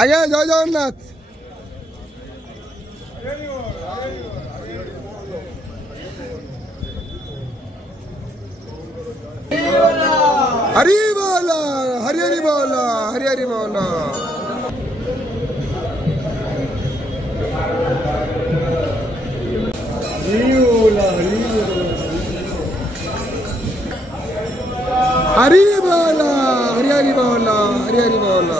ଆଜ୍ଞା ଜୟ ଜଗନ୍ନାଥ। हरि बोल हरि हरि बोल हरि हरि बोल। हरि बोल हरि हरि बोल हरि हरि बोल।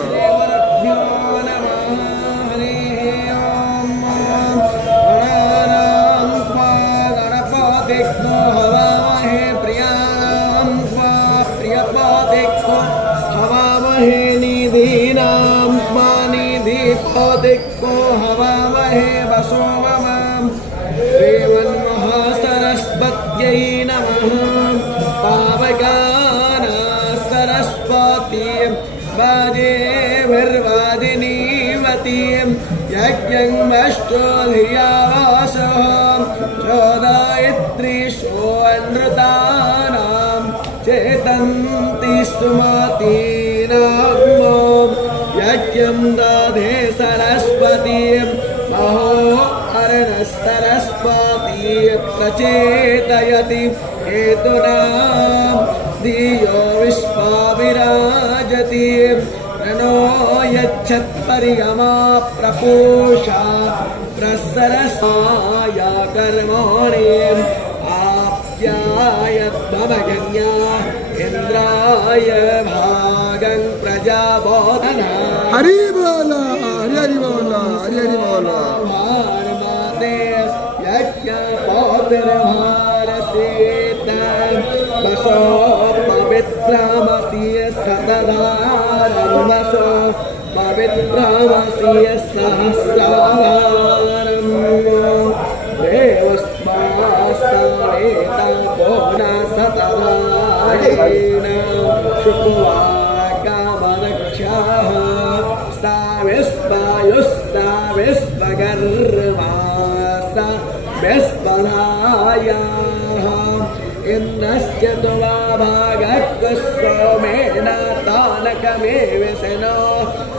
हवामहे निधीनां निधिपतिको हवामहे वसो मम श्रीमन्महासरस्वत्यै नमः। पावकाना सरस्वतीं वाजेभिर्वादिनीवतीं यज्ञमष्टो धियावासः चोदयित्रीषो अनृतानां चेतन्ति सुमतीनां यज्ञं दधे सरस्वतीं महो सरस्वती प्रचेतयति हेतूनां धियो विश्वा विराजति। प्रणो यच्छत्पर्यमा प्रपूषा प्रसरसाय कर्मणि आप्यायत्ममगन्या इन्द्राय भागं प्रजाबोधना। हरि बोल हरि हरि बोल हरि हरि बोल। वसो पवित्रमसि सतधारं वसो पवित्रमसि सहस्रधारं देवस्मासनेता भुवना सतधारेण शुक्वाकामदक्षाः सा विश्वायुस्ता विश्वकर्मा सा विश्वधायाः। इन्द्रस्य तुवा भागः सोमेन तानकमेव सनो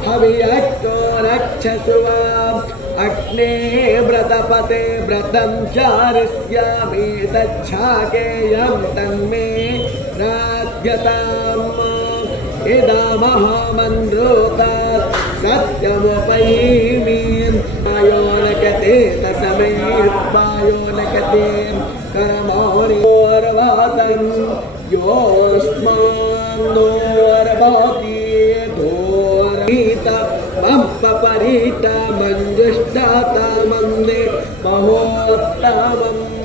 हवियक्तो रक्षसुवाम् अग्ने व्रतपते व्रतं चारिष्यामि तच्छाकेयं तन्मे राध्यताम्। इदमहमन्रोतात् सत्यमुपैमि वायो न कते तस्मै वायो न कते कर्मोर्वातं योऽस्मान्दोर्भवति दोर्वीता मम पपरीता मञ्जुष्टाता मन्दे महोत्तमम्।